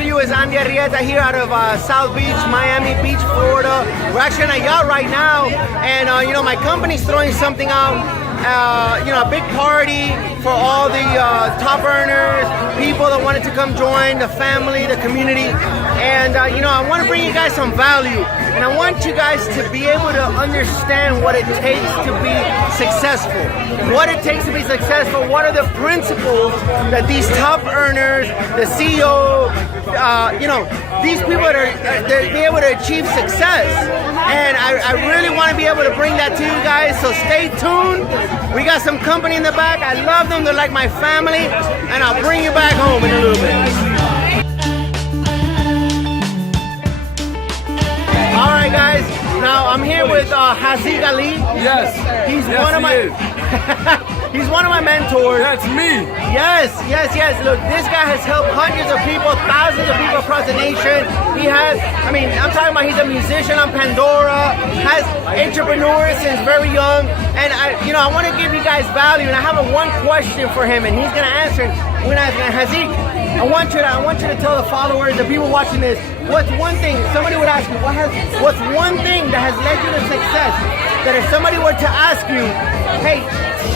are you? It's Andy Arrieta here out of South Beach, Miami Beach, Florida. We're actually on a yacht right now, and you know, my company's throwing something out. You know, a big party for all the top earners, people that wanted to come join, the family, the community. And you know, I want to bring you guys some value, and I want you guys to be able to understand what it takes to be successful. What it takes to be successful, what are the principles that these top earners, the CEO, you know, these people that are be able to achieve success. And I really want to be able to bring that to you guys, so stay tuned. We got some company in the back. I love them. They're like my family. And I'll bring you back home in a little bit. All right, guys. Now I'm here with Shizz Ali. Yes. He's yes, one of my. He's one of my mentors. That's me. Yes, yes, yes. Look, this guy has helped hundreds of people, thousands of people across the nation. He has, I mean, I'm talking about he's a musician on Pandora, has entrepreneurs since very young. And you know, I want to give you guys value, and I have one question for him, and he's gonna answer it. We're gonna ask him, Shizz, I want you to tell the followers, the people watching this, what's one thing, somebody would ask you, what's one thing that has led you to success? That if somebody were to ask you, hey,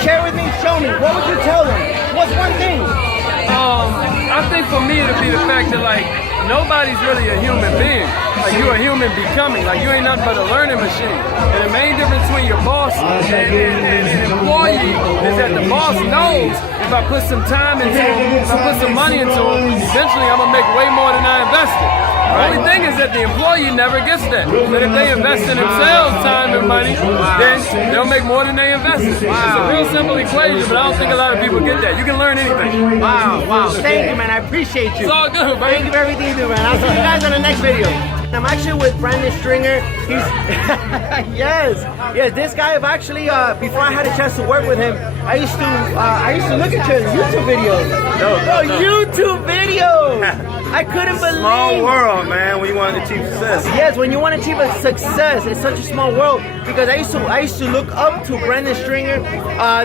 share with me, show me, what would you tell them? What's one thing? I think for me it'd be the fact that, like, nobody's really a human being. Like, you're a human becoming. Like, you ain't nothing but a learning machine. And the main difference between your boss and an employee is that the boss knows if I put some time into him, if I put some money into him, eventually I'm gonna make way more than I invested. The only thing is that the employee never gets that. But if they invest in themselves time and money, then they'll make more than they invested. It's a real simple equation, but I don't think a lot of people get that. You can learn anything. Wow, wow. Thank you, man. I appreciate you. It's all good, man. Thank you for everything you do, man. I'll see you guys on the next video. I'm actually with Brandon Stringer. He's yes, this guy. I've actually before I had a chance to work with him, I used to look at your YouTube videos. YouTube videos. I couldn't believe. Small world, man. When you want to achieve success. Yes, when you want to achieve a success, it's such a small world. Because I used to look up to Brandon Stringer.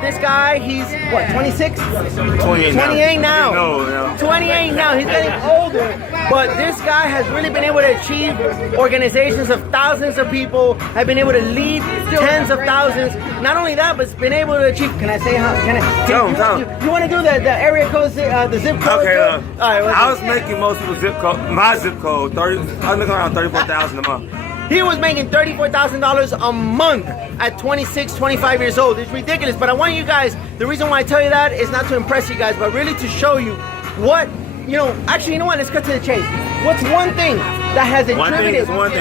This guy, he's what, 26? 28 now. No. 28 now. He's getting older. But this guy has really been able to achieve organizations of thousands of people, have been able to lead tens of thousands. Not only that, but it's been able to achieve. Can I say how? Can I? You want to do the area code, the zip code? Okay. All right. I was making most of the zip code. My zip code, I was making around $34,000 a month. He was making $34,000 a month at 26, 25 years old. It's ridiculous. But I want you guys. The reason why I tell you that is not to impress you guys, but really to show you what. You know, actually, you know what? Let's cut to the chase. What's one thing that has attributed one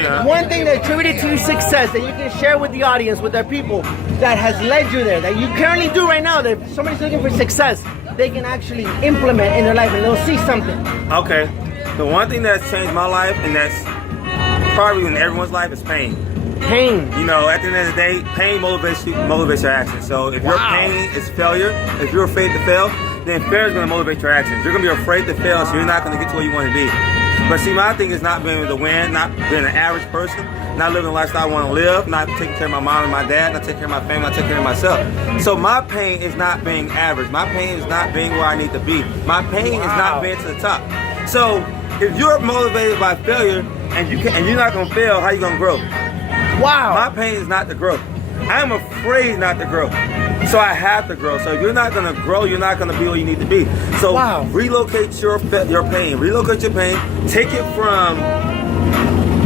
thing that attributed to your success that you can share with the audience, with their people, that has led you there, that you currently do right now, that if somebody's looking for success, they can actually implement in their life and they'll see something. Okay. The one thing that's changed my life, and that's probably in everyone's life, is pain. Pain. You know, at the end of the day, pain motivates your action. So if your pain is failure, if you're afraid to fail, then fear is going to motivate your actions. You're going to be afraid to fail, so you're not going to get to where you want to be. But see, my thing is not being able to win, not being an average person, not living the lifestyle I want to live, not taking care of my mom and my dad, not taking care of my family, not taking care of myself. So my pain is not being average. My pain is not being where I need to be. My pain is not being to the top. So if you're motivated by failure and you're not going to fail, how are you going to grow? Wow. My pain is not to grow. I'm afraid not to grow. So I have to grow. So if you're not going to grow, you're not going to be where you need to be. So relocate your pain. Relocate your pain. Take it from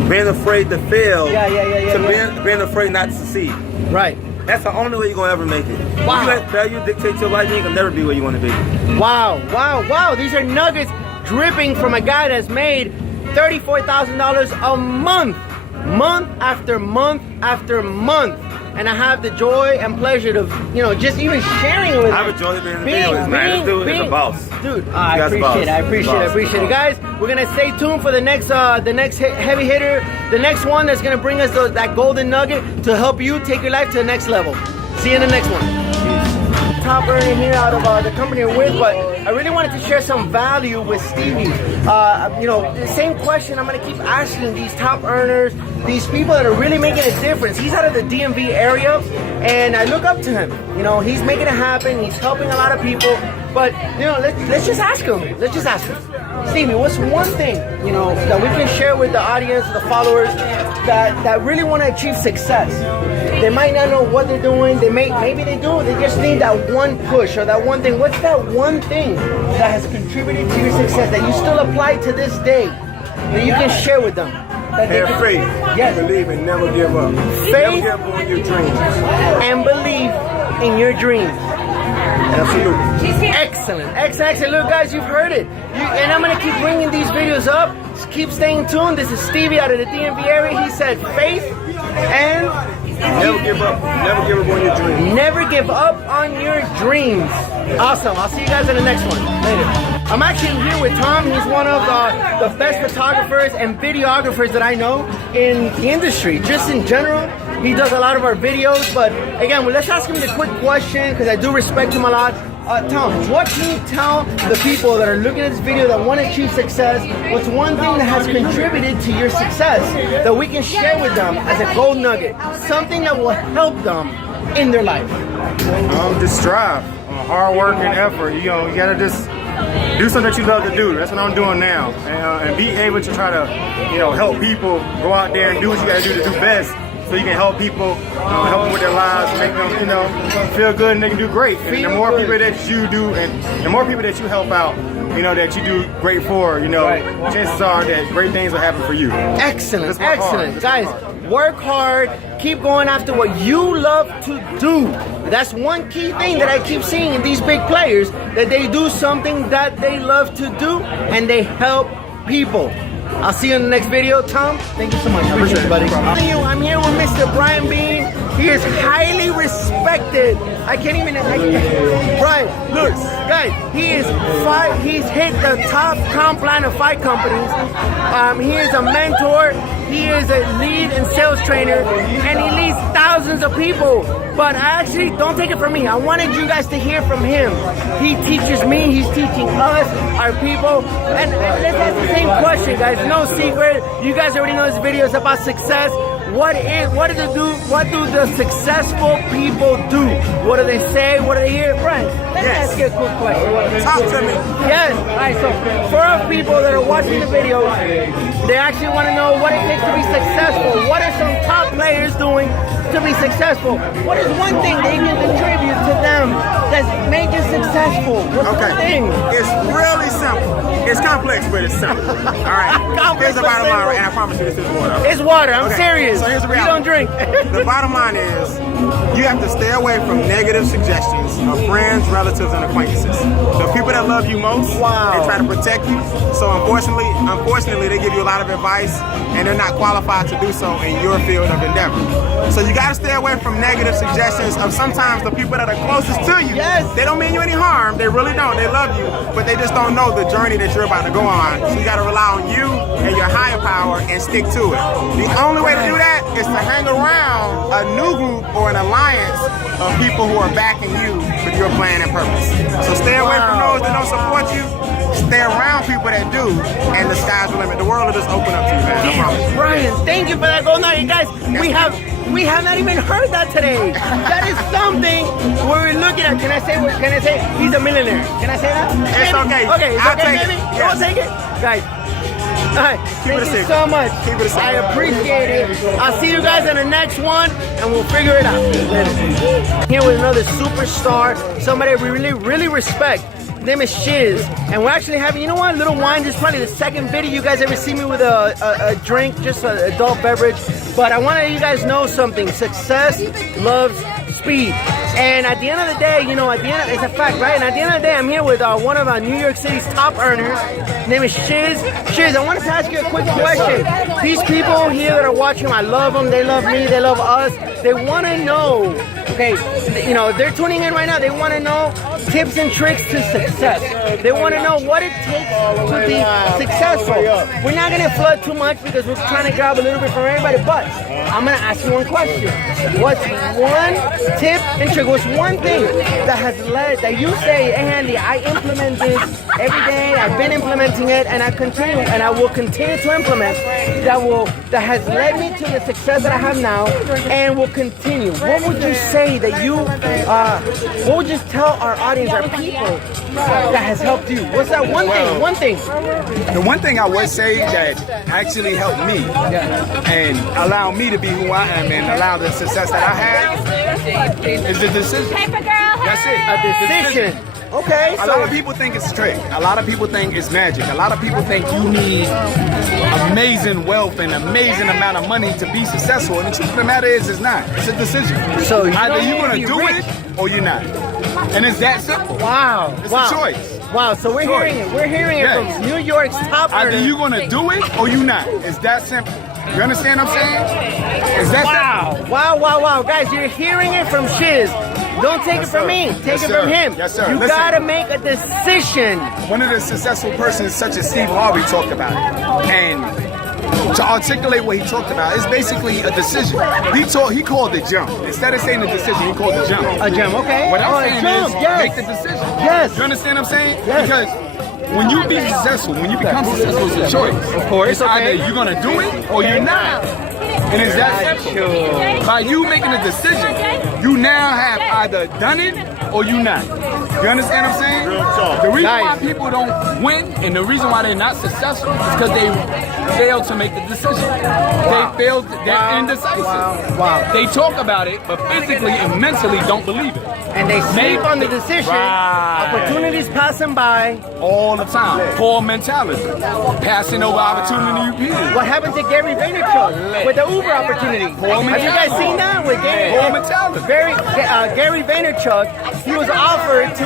being afraid to fail to being afraid not to succeed. Right. That's the only way you're going to ever make it. Wow. If you let failure dictate your life, you can never be where you want to be. Wow. Wow. Wow. These are nuggets dripping from a guy that's made $34,000 a month. Month after month after month. And I have the joy and pleasure to, you know, just even sharing it with I have a joy being in the video. This dude is a boss. Dude, I appreciate it. Guys, we're going to stay tuned for the next heavy hitter, the next one that's going to bring us that golden nugget to help you take your life to the next level. See you in the next one. Top earner here out of the company we're with, but I really wanted to share some value with Stevie. You know, the same question I'm going to keep asking these top earners, these people that are really making a difference. He's out of the DMV area, and I look up to him. You know, he's making it happen. He's helping a lot of people. But you know, let's just ask him. Let's just ask him. Stevie, what's one thing, you know, that we can share with the audience, the followers, that really want to achieve success? They might not know what they're doing. Maybe they do. They just need that one push or that one thing. What's that one thing that has contributed to your success that you still apply to this day that you can share with them? Have faith. Yes. Believe and never give up. Faith. Never give up on your dreams. And believe in your dreams. Absolutely. Excellent. Look, guys, you've heard it. And I'm going to keep bringing these videos up. Just keep staying tuned. This is Stevie out of the DMV area. He said faith and never give up. Never give up on your dreams. Never give up on your dreams. Awesome. I'll see you guys in the next one. Later. I'm actually here with Tom. He's one of the best photographers and videographers that I know in the industry. Just in general, he does a lot of our videos. But again, let's ask him the quick question because I do respect him a lot. Tom, what can you tell the people that are looking at this video that want to achieve success? What's one thing that has contributed to your success that we can share with them as a gold nugget? Something that will help them in their life. Just strive. Hard work and effort. You know, you gotta just do something that you love to do. That's what I'm doing now, and be able to try to, you know, help people go out there and do what you gotta do to do best, so you can help people, help them with their lives, make them, you know, feel good, and they can do great. And the more people that you do, and the more people that you help out, you know, that you do great for, you know, chances are that great things will happen for you. Excellent. Guys, work hard, keep going after what you love to do. That's one key thing that I keep seeing in these big players, that they do something that they love to do and they help people. I'll see you in the next video. Tom, thank you so much. I appreciate it, buddy. I'm here with Mr. Brian Bean. He is highly respected. I can't even. Brian, look, guys, he's hit the top comp line of 5 companies. He is a mentor. He is a lead and sales trainer, and he leads thousands of people. But I actually, don't take it from me. I wanted you guys to hear from him. He teaches me. He's teaching us, our people. And let's ask the same question, guys. No secret. You guys already know this video is about success. What do the successful people do? What do they say? What do they hear? Brian, let's ask you a quick question. Talk to me. Yes. All right, so for our people that are watching the video, they actually want to know what it takes to be successful. What are some top players doing to be successful? What is one thing they can contribute to them that's made you successful? What's one thing? It's really simple. It's complex, but it's simple. All right. Here's the bottom line, and I promise you this is water. It's water. I'm serious. So here's the reality. You don't drink. The bottom line is, you have to stay away from negative suggestions of friends, relatives, and acquaintances. The people that love you most, they try to protect you. So unfortunately, they give you a lot of advice, and they're not qualified to do so in your field of endeavor. So you got to stay away from negative suggestions of sometimes the people that are closest to you. Yes. They don't mean you any harm. They really don't. They love you, but they just don't know the journey that you're about to go on. So you got to rely on you and your higher power and stick to it. The only way to do that is to hang around a new group or an alliance of people who are backing you with your plan and purpose. So stay away from those that don't support you. Stay around people that do, and the sky's the limit. The world will just open up to you, man. I promise. Brian, thank you for that gold nugget, guys. We have not even heard that today. That is something we're looking at. Can I say he's a millionaire? Can I say that? It's okay. Okay, it's I'll okay, take baby. it. You will take it, guys. All right, thank you so much. I appreciate it. I'll see you guys in the next one, and we'll figure it out. Later. Here with another superstar, somebody we really respect. His name is Shizz, and we're actually having, you know what, a little wine. This is probably the second video you guys ever see me with a drink, just an adult beverage. But I want to let you guys know something. Success loves speed. And at the end of the day, you know, it's a fact, right? And at the end of the day, I'm here with one of New York City's top earners. His name is Shizz. Shizz, I wanted to ask you a quick question. These people here that are watching, I love them. They love me. They love us. They want to know, okay, you know, they're tuning in right now. They want to know tips and tricks to success. They want to know what it takes to be successful. We're not going to flood too much because we're trying to grab a little bit from everybody, but I'm going to ask you one question. What's one tip and trick? What's one thing that has led, that you say, hey Andy, I implement this every day, I've been implementing it, and I will continue to implement, that has led me to the success that I have now and will continue? What would you say that what would you tell our audience audience, our people, that has helped you? What's that one thing? One thing. The one thing I would say that actually helped me and allow me to be who I am and allow the success that I have is the decision. That's it. A decision. Okay. A lot of people think it's trick. A lot of people think it's magic. A lot of people think you need amazing wealth and amazing amount of money to be successful. And the truth of the matter is, it's not. It's a decision. So either you're gonna do it or you're not. And it's that simple. Wow. It's a choice. Wow. So we're hearing it. We're hearing it from New York's top earner. Either you're gonna do it or you're not. It's that simple. You understand what I'm saying? It's that simple. Wow. Guys, you're hearing it from Shizz. Don't take it from me. Take it from him. Yes, sir. You gotta make a decision. One of the successful persons, such as Steve Harvey, talked about it. And to articulate what he talked about, it's basically a decision. He called it jump. Instead of saying the decision, he called it jump. A jump, okay. What I'm saying is make the decision. Yes. You understand what I'm saying? Yes. Because when you be successful, when you become successful, it's a choice. Of course. It's either you're gonna do it or you're not. And it's that simple. By you making a decision, you now have either done it or you not. You understand what I'm saying? The reason why people don't win and the reason why they're not successful is because they fail to make the decision. They failed, they're indecisive. They talk about it, but physically and mentally don't believe it. And they sleep on the decision. Opportunities pass them by. All the time. Poor mentality. Passing over opportunity. What happened to Gary Vaynerchuk with the Uber opportunity? Have you guys seen that with Gary? Poor mentality. Gary Vaynerchuk, he was offered to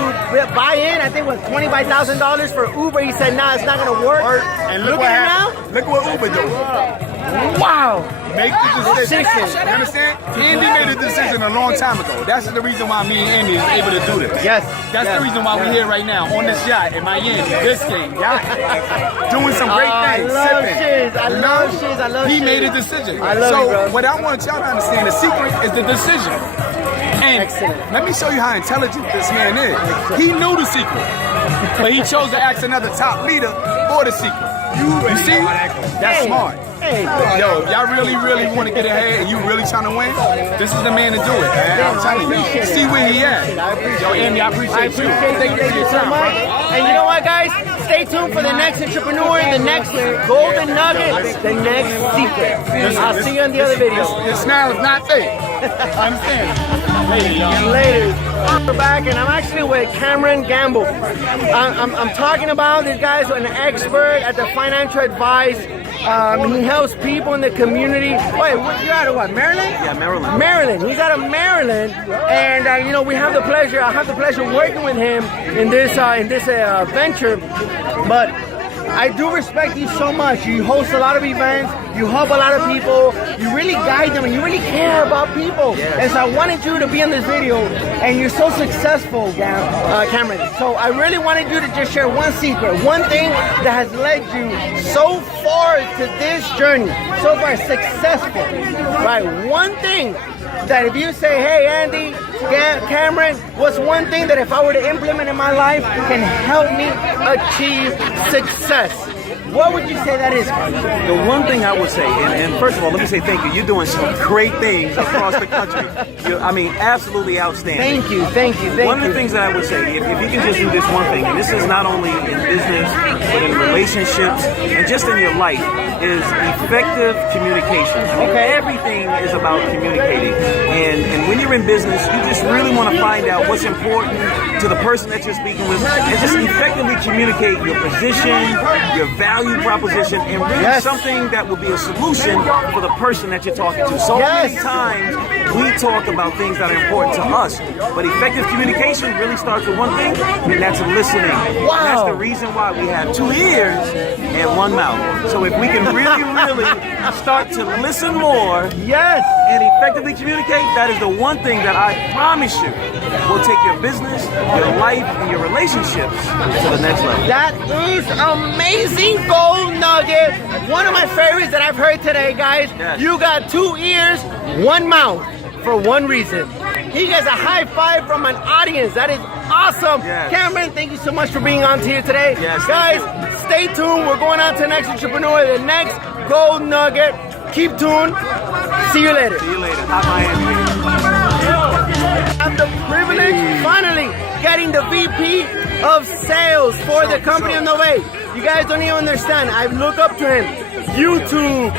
buy in, I think it was $25,000 for Uber. He said, nah, it's not going to work. And look what happened. Look what Uber doing. Wow. Make the decision. You understand? Andy made a decision a long time ago. That's the reason why me and Andy is able to do this. Yes. That's the reason why we're here right now on this yacht in Miami. This game, doing some great things. I love Shizz. I love Shizz. I love Shizz. He made a decision. I love it, bro. What I want y'all to understand, the secret is the decision. And let me show you how intelligent this man is. He knew the secret, but he chose to ask another top leader for the secret. You see? That's smart. Yo, y'all really want to get ahead and you really trying to win? This is the man to do it, man. I'm telling you. See where he at. Yo, Andy, I appreciate you. Thank you so much. And you know what, guys? Stay tuned for the next entrepreneur, the next golden nugget, the next secret. I'll see you in the other video. This smile is not fake. I understand. Later. We're back, and I'm actually with Cameron Gamble. I'm talking about this guy's an expert at the financial advice. He helps people in the community. Wait, you're out of what, Maryland? Yeah, Maryland. Maryland. He's out of Maryland, and you know, I have the pleasure working with him in this venture. But I do respect you so much. You host a lot of events, you help a lot of people, you really guide them, and you really care about people. Yes. And so I wanted you to be in this video, and you're so successful, Cameron. So I really wanted you to just share one secret, one thing that has led you so far to this journey, so far successful, right? One thing that if you say, hey, Andy, Cameron, what's one thing that if I were to implement in my life can help me achieve success? What would you say that is? The one thing I would say, and first of all, let me say thank you. You're doing some great things across the country. I mean, absolutely outstanding. Thank you. One of the things that I would say, if you can just do this one thing, and this is not only in business, but in relationships, and just in your life, is effective communication. I mean, everything is about communicating. And when you're in business, you just really want to find out what's important to the person that you're speaking with, and just effectively communicate your position, your value proposition, and really something that will be a solution for the person that you're talking to. So many times we talk about things that are important to us, but effective communication really starts with one thing, and that's listening. And that's the reason why we have 2 ears and 1 mouth. So if we can really start to listen more and effectively communicate, that is the one thing that I promise you will take your business, your life, and your relationships to the next level. That is amazing gold nugget. One of my favorites that I've heard today, guys. You got 2 ears, 1 mouth for one reason. He gets a high five from an audience. That is awesome. Cameron, thank you so much for being on here today. Guys, stay tuned. We're going on to the next entrepreneur, the next gold nugget. Keep tuned. See you later. See you later. Hot Miami. have the privilege, finally, getting the VP of sales for the company on the way. You guys don't even understand. I look up to him. YouTube,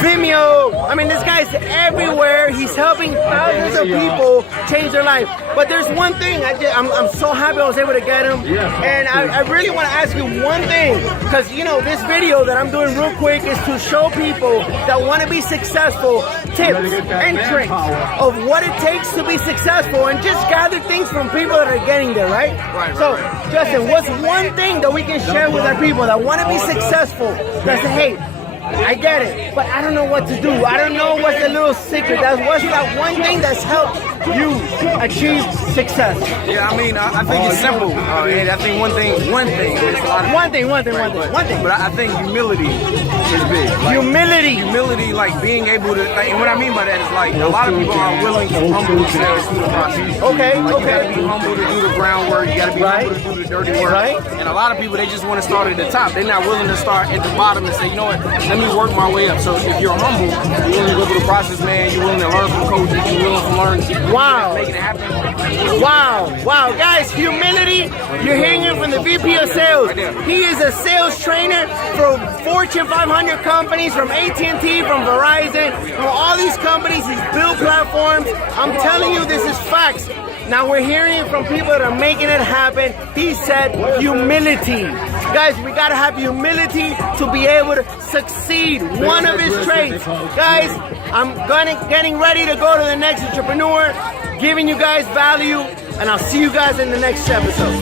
Vimeo. I mean, this guy's everywhere. He's helping thousands of people change their life. But there's one thing, I'm so happy I was able to get him. And I really want to ask you one thing. Because, you know, this video that I'm doing real quick is to show people that want to be successful tips and tricks of what it takes to be successful and just gather things from people that are getting there, right? So, Justin, what's one thing that we can share with our people that want to be successful that say, hey, I get it, but I don't know what to do. I don't know what's the little secret. What's that one thing that's helped you achieve success? Yeah, I mean, I think it's simple. And I think one thing. There's a lot of one thing. But I think humility is big. Like, humility, like being able to. Like, and what I mean by that is like a lot of people are willing to humble themselves through the process. Okay. You gotta be humble to do the groundwork. You gotta be humble to do the dirty work. And a lot of people, they just want to start at the top. They're not willing to start at the bottom and say, you know what? Let me work my way up. So if you're humble, you're willing to go through the process, man. You're willing to learn from coaches. You're willing to learn. Wow. Making it happen. Wow. Guys, humility. You're hearing it from the VP of sales. He is a sales trainer for Fortune 500 companies, from AT&T, from Verizon, from all these companies. He's built platforms. I'm telling you, this is facts. Now we're hearing it from people that are making it happen. He said humility. Guys, we gotta have humility to be able to succeed. One of his traits. Guys, I'm getting ready to go to the next entrepreneur, giving you guys value, and I'll see you guys in the next episode.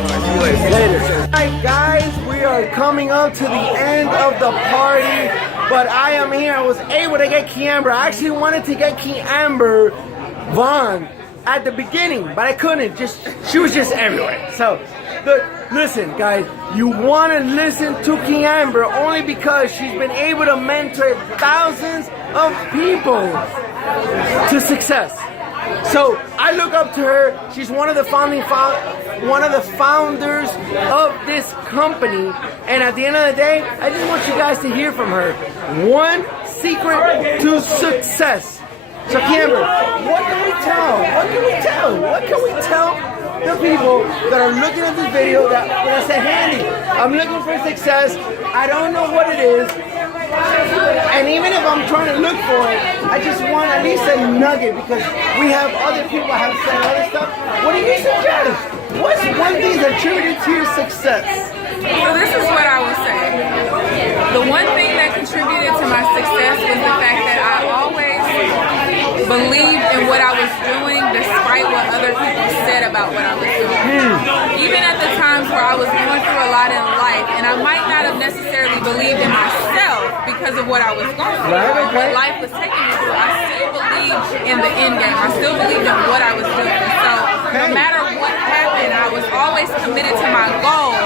Later. Alright guys, we are coming up to the end of the party, but I am here. I was able to get Kiamber. I actually wanted to get Kiamber Vaughn at the beginning, but I couldn't. She was just everywhere. So, listen, guys, you want to listen to Kiamber only because she's been able to mentor thousands of people to success. So I look up to her. She's one of the founders of this company. And at the end of the day, I just want you guys to hear from her. One secret to success. So Kiamber, what can we tell? What can we tell the people that are looking at this video that say, Andy, I'm looking for success. I don't know what it is. And even if I'm trying to look for it, I just want at least a nugget because we have other people have said other stuff. What do you suggest? What's one thing that contributed to your success? So this is what I would say. The one thing that contributed to my success was the fact that I always believed in what I was doing despite what other people said about what I was doing. Even at the times where I was going through a lot in life and I might not have necessarily believed in myself because of what I was going through, what life was taking me through, I still believed in the end game. I still believed in what I was doing. So no matter what happened, I was always committed to my goal,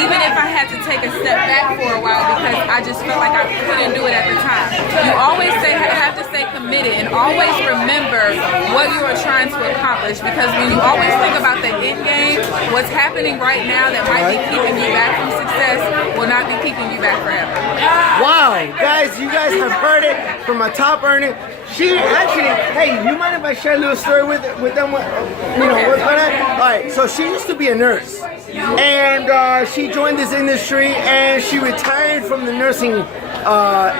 even if I had to take a step back for a while because I just felt like I couldn't do it at the time. You always have to stay committed and always remember what you are trying to accomplish, because when you always think about the end game, what's happening right now that might be keeping you back from success will not be keeping you back forever. Wow, guys, you guys have heard it from a top earner. She actually, hey, you mind if I share a little story with them? What's going on? All right, so she used to be a nurse, and she joined this industry, and she retired from the nursing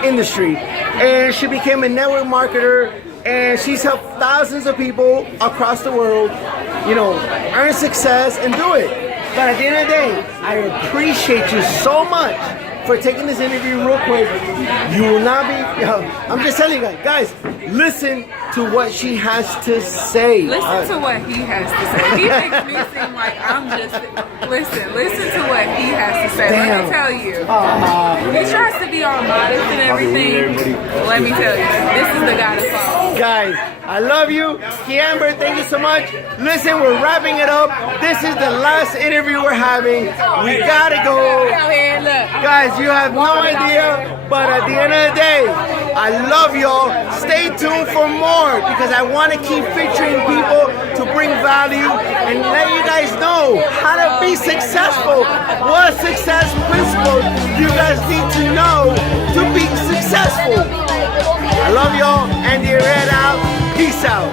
industry, and she became a network marketer, and she's helped thousands of people across the world, earn success and do it. But at the end of the day, I appreciate you so much for taking this interview real quick. You will not be, I'm just telling you guys, listen to what she has to say. Listen to what he has to say. He makes me seem like I'm just, listen to what he has to say. Damn. Let me tell you. He tries to be all modest and everything. Let me tell you, this is the guy to follow. Guys, I love you. Kiamber, thank you so much. Listen, we're wrapping it up. This is the last interview we're having. We gotta go. Guys, you have no idea, but at the end of the day, I love y'all. Stay tuned for more because I want to keep featuring people to bring value and let you guys know how to be successful. What success principles you guys need to know to be successful. I love y'all. Andy Arrieta out. Peace out.